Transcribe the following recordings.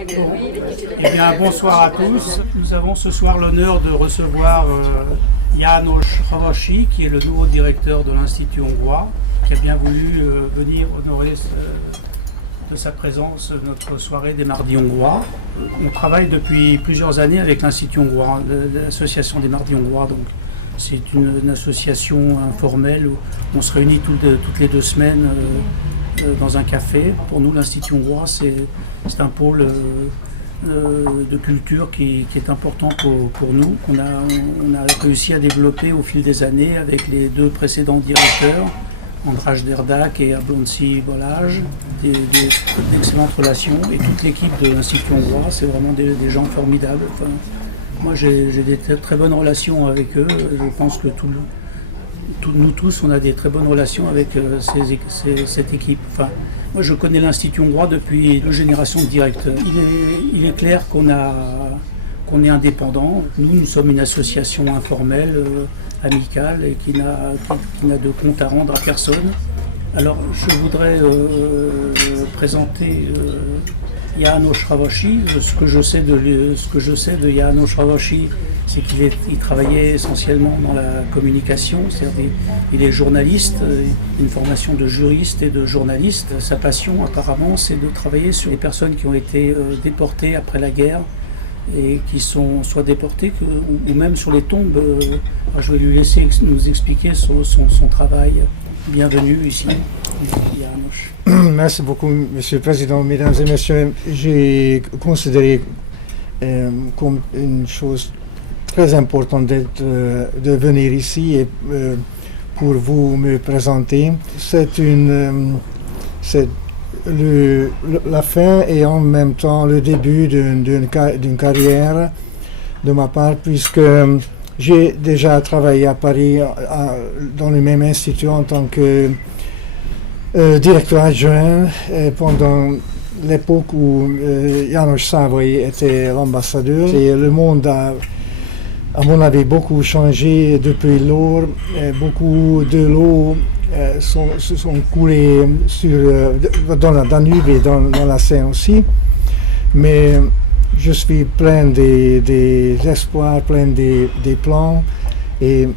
Eh bien, bonsoir à tous. Nous avons ce soir l'honneur de recevoir János Havasi, qui est le nouveau directeur de l'Institut hongrois, qui a bien voulu venir honorer de sa présence notre soirée des Mardis hongrois. On travaille depuis plusieurs années avec l'Institut hongrois, l'association des Mardis hongrois. Donc, c'est une association informelle où on se réunit toutes les 2 semaines dans un café. Pour nous, l'Institut hongrois, c'est un pôle de culture qui est important pour nous, qu'on a réussi à développer au fil des années avec les 2 précédents directeurs, András Derdak et Ablonci Balázs, d'excellentes relations, et toute l'équipe de l'Institut hongrois, c'est vraiment des gens formidables. Enfin, moi, j'ai des très bonnes relations avec eux. Je pense que nous tous, on a des très bonnes relations avec cette équipe. Enfin, moi, je connais l'Institut hongrois depuis 2 générations de directeurs. Il est clair qu'on est indépendant. Nous sommes une association informelle, amicale, et qui n'a de compte à rendre à personne. Alors, je voudrais présenter János Havasi. Ce que je sais de János Havasi, c'est qu'il travaillait essentiellement dans la communication, c'est-à-dire il est journaliste, une formation de juriste et de journaliste. Sa passion, apparemment, c'est de travailler sur les personnes qui ont été déportées après la guerre et qui sont soit déportées ou même sur les tombes. Je vais lui laisser nous expliquer son travail. Bienvenue ici, János. Merci beaucoup, Monsieur le Président. Mesdames et Messieurs, j'ai considéré comme une chose très importante de venir ici et pour vous me présenter. C'est la fin et en même temps le début d'une carrière de ma part, puisque j'ai déjà travaillé à Paris dans le même institut en tant que directeur adjoint pendant l'époque où János Szávay était l'ambassadeur. Et le monde a, à mon avis, beaucoup changé depuis lors. Beaucoup de l'eau se sont coulées dans la Danube et dans la Seine aussi. Mais je suis plein des espoirs, plein des plans, et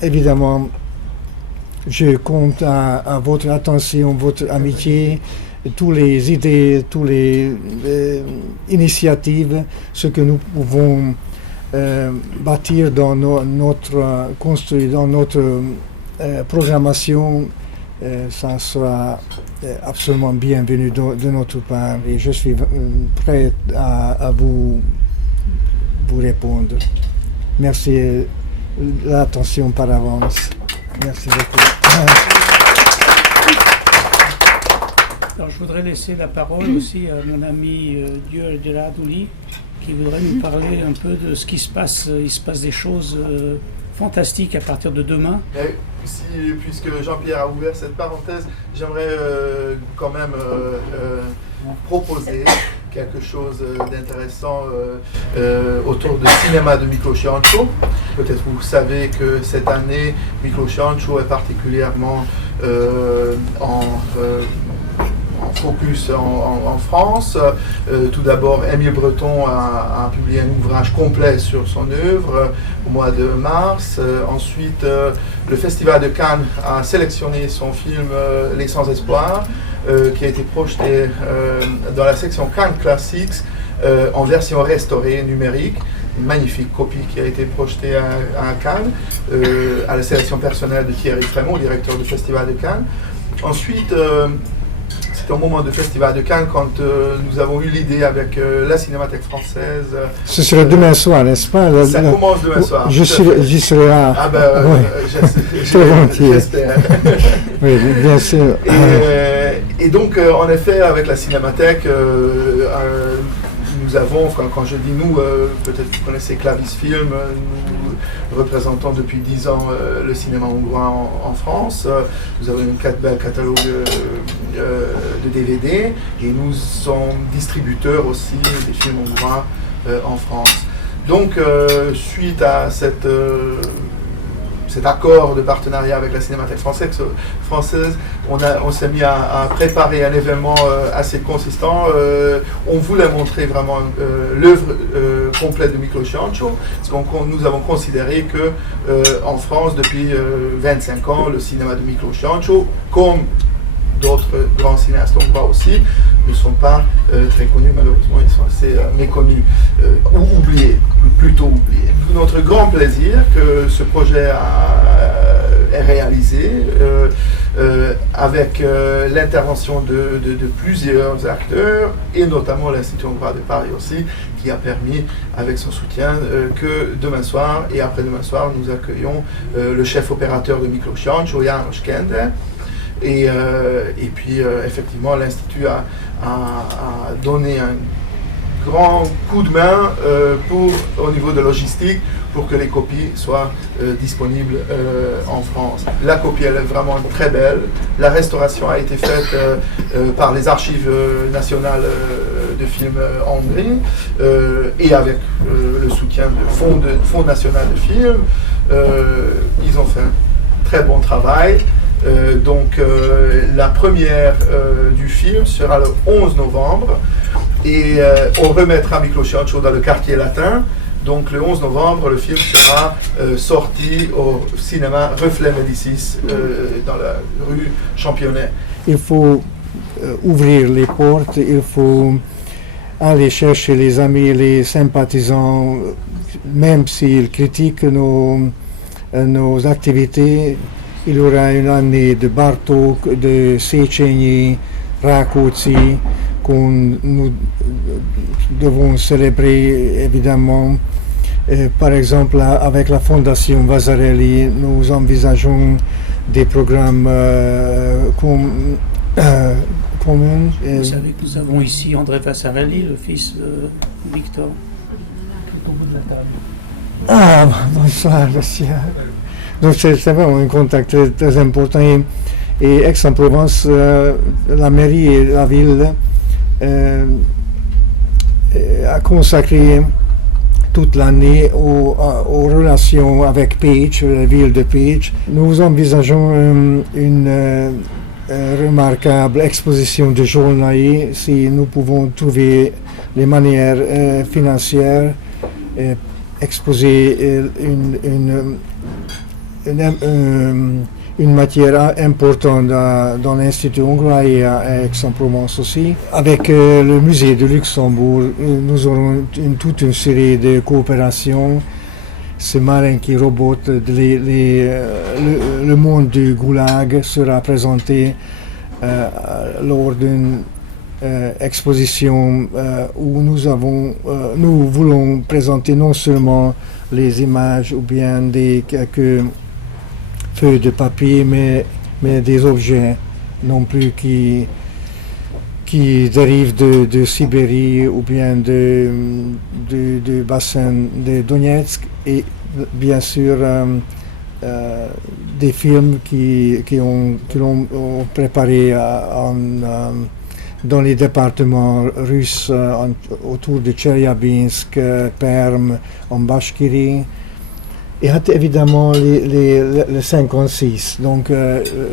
évidemment je compte à votre attention, votre amitié, toutes les idées, toutes les initiatives, ce que nous pouvons bâtir dans construire dans notre programmation. Ça sera absolument bienvenu de notre part, et je suis prêt à vous répondre. Merci de l'attention par avance. Merci beaucoup. Alors, je voudrais laisser la parole aussi à mon ami György Raduli, qui voudrait nous parler un peu de ce qui se passe. Il se passe des choses fantastique à partir de demain. Mais puisque Jean-Pierre a ouvert cette parenthèse, j'aimerais quand même proposer quelque chose d'intéressant autour du cinéma de Miklós Jancsó. Peut-être vous savez que cette année, Miklós Jancsó est particulièrement en focus en France. Tout d'abord, Émile Breton a publié un ouvrage complet sur son œuvre au mois de mars. Ensuite, le Festival de Cannes a sélectionné son film Les Sans Espoir, qui a été projeté dans la section Cannes Classics en version restaurée numérique. Une magnifique copie qui a été projetée à Cannes, à la sélection personnelle de Thierry Frémaux, directeur du Festival de Cannes. Ensuite, c'était au moment du Festival de Cannes quand nous avons eu l'idée avec la Cinémathèque française. Ce serait demain soir, n'est-ce pas? Ça commence demain soir. J'y serai là. Ah ben, j'espère. Oui, bien sûr. Et donc, en effet, avec la Cinémathèque, nous avons, quand je dis nous, peut-être que vous connaissez Clavis Film, nous représentons depuis 10 ans le cinéma hongrois en France. Nous avons un bel catalogue de DVD et nous sommes distributeurs aussi des films hongrois en France. Donc, suite à cet accord de partenariat avec la Cinémathèque française, on s'est mis à préparer un événement assez consistant. On voulait montrer vraiment l'œuvre complète de Miklós Jancsó, parce que nous avons considéré que en France, depuis 25 ans, le cinéma de Miklós Jancsó, comme d'autres grands cinéastes hongrois aussi, ne sont pas très connus, malheureusement, ils sont assez méconnus ou oubliés, plutôt oubliés. Notre grand plaisir que ce projet est réalisé avec l'intervention de plusieurs acteurs et notamment l'Institut hongrois de Paris aussi, qui a permis, avec son soutien, que demain soir et après-demain soir, nous accueillons le chef opérateur de Miklós Jancsó, János Kende. Et puis, effectivement, l'Institut a donné un grand coup de main au niveau de logistique pour que les copies soient disponibles en France. La copie, elle est vraiment très belle. La restauration a été faite par les archives nationales de films en Hongrie et avec le soutien du Fonds national de films. Ils ont fait un très bon travail. Donc la première du film sera le 11 novembre et on remettra Miklós Jancsó dans le quartier latin. Donc le 11 novembre, le film sera sorti au cinéma Reflet Médicis dans la rue Championnet. Il faut ouvrir les portes, il faut aller chercher les amis, les sympathisants, même s'ils critiquent nos activités. Il y aura une année de Bartók, de Széchenyi, Rákóczi, que nous devons célébrer évidemment. Par exemple, avec la Fondation Vasarely, nous envisageons des programmes communs. Vous savez que nous avons ici André Vasarely, le fils de Victor, tout au bout de la table. Ah, bonsoir, monsieur. Donc c'est vraiment un contact très, très important. Et Aix-en-Provence, la mairie et la ville a consacré toute l'année aux relations avec Pécs, la ville de Pécs. Nous envisageons une remarquable exposition de journée si nous pouvons trouver les manières financières, exposer une matière importante dans l'Institut hongrois et à Aix-en-Provence aussi. Avec le musée de Luxembourg, nous aurons toute une série de coopérations. Ce marin qui robote, le monde du goulag sera présenté lors d'une exposition où nous voulons présenter non seulement les images ou bien quelques feuilles de papier, mais des objets non plus qui dérivent de Sibérie ou bien du bassin de Donetsk, et bien sûr des films qui l'ont préparé dans les départements russes autour de Tcheliabinsk, Perm, en Bashkirie. Et évidemment le 56, donc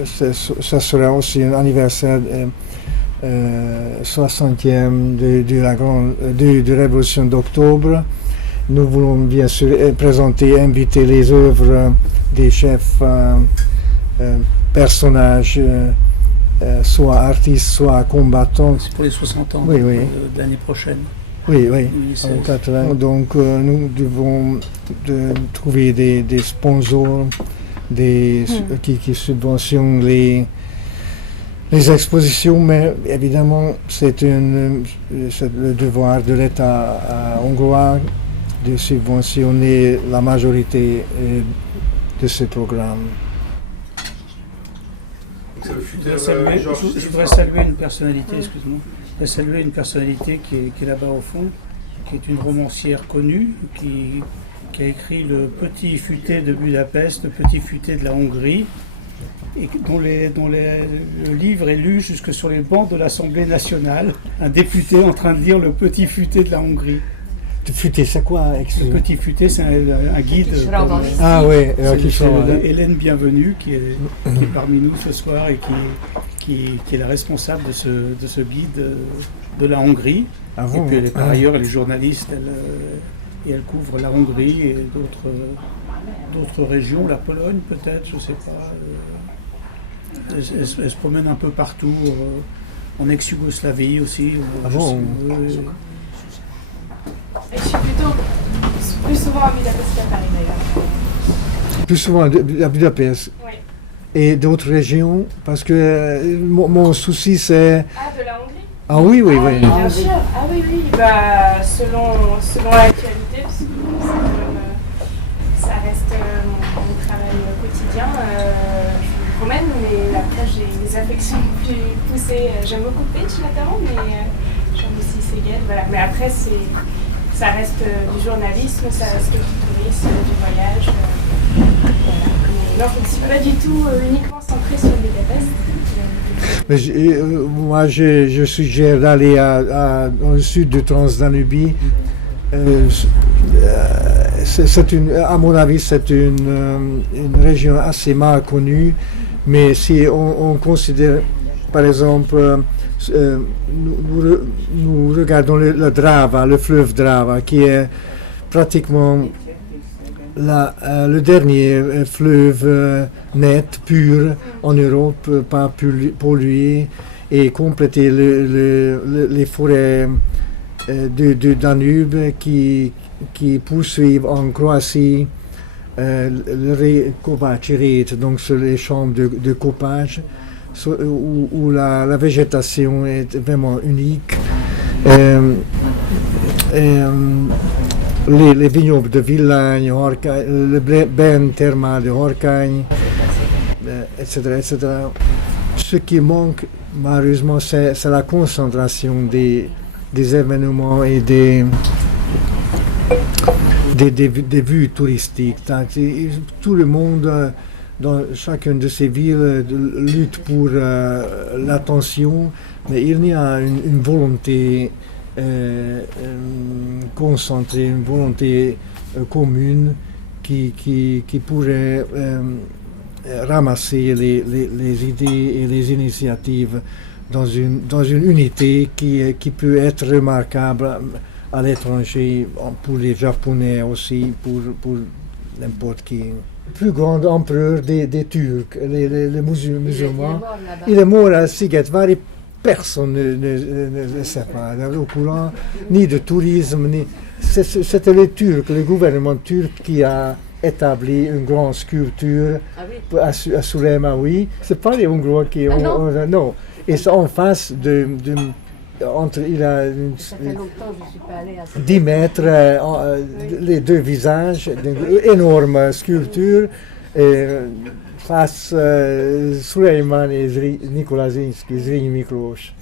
ça sera aussi un anniversaire 60e de la Révolution d'octobre. Nous voulons bien sûr inviter les œuvres des chefs personnages, soit artistes, soit combattants. C'est pour les 60 ans oui. De l'année prochaine. Oui. Donc nous devons trouver des sponsors qui subventionnent les expositions, mais évidemment c'est le devoir de l'État hongrois de subventionner la majorité de ce programme. Je voudrais saluer une personnalité, excuse-moi. Je voudrais saluer une personnalité qui est là-bas au fond, qui est une romancière connue, qui a écrit Le Petit Futé de Budapest, Le Petit Futé de la Hongrie, et dont le livre est lu jusque sur les bancs de l'Assemblée nationale. Un député en train de lire Le Petit Futé de la Hongrie. futé, c'est quoi? Le Petit Futé, c'est un guide. Ah oui, c'est Hélène Bienvenue qui est parmi nous ce soir et qui est la responsable de ce guide de la Hongrie. Ah bon? Et puis par ailleurs, elle est journaliste et elle couvre la Hongrie et d'autres régions, la Pologne peut-être, je ne sais pas. Elle se promène un peu partout, en ex-Yougoslavie aussi. Ah bon? Et je suis plutôt plus souvent à Budapest qu'à Paris d'ailleurs. Plus souvent à Budapest. Oui. Et d'autres régions? Parce que mon souci c'est... Ah, de la Hongrie? Ah oui, oui, oui. Bien sûr. Ah oui, oui. Bah, selon l'actualité, parce que ça reste mon travail quotidien. Je me promène, mais après j'ai des affections plus poussées. J'aime beaucoup Pécs notamment, mais j'aime aussi Szeged. Voilà. Mais après, ça reste du journalisme, ça reste du tourisme, du voyage. Voilà. Mais non, c'est pas du tout uniquement centré sur Budapest. Moi, je suggère d'aller dans le sud de Transdanubie. À mon avis, c'est une région assez mal connue, mais si on considère, par exemple, nous regardons le Drava, le fleuve Drava, qui est pratiquement le dernier fleuve net, pur en Europe, pas pollué, et compléter les forêts du Danube qui poursuivent en Croatie le Kopač, donc sur les champs de copage, où la végétation est vraiment unique. Les vignobles de Villagne, le bain thermal de Horkagne, etc., etc. Ce qui manque, malheureusement, c'est la concentration des événements et des vues touristiques. Tout le monde, dans chacune de ces villes, lutte pour l'attention, mais il y a une volonté concentrée, une volonté commune qui pourrait ramasser les idées et les initiatives dans une unité qui peut être remarquable à l'étranger, pour les Japonais aussi, pour n'importe qui. Le plus grand empereur des Turcs, les musulmans, il est mort à Szigetvári. Personne ne sait pas, au courant, ni de tourisme, c'était les Turcs, le gouvernement turc qui a établi une grande sculpture à Süleyman, oui. C'est pas les Hongrois qui ont... non. Et c'est en face il a 10 mètres, les deux visages, une énorme sculpture, face Süleyman et Nicolas Zrinski, Zrínyi Miklós.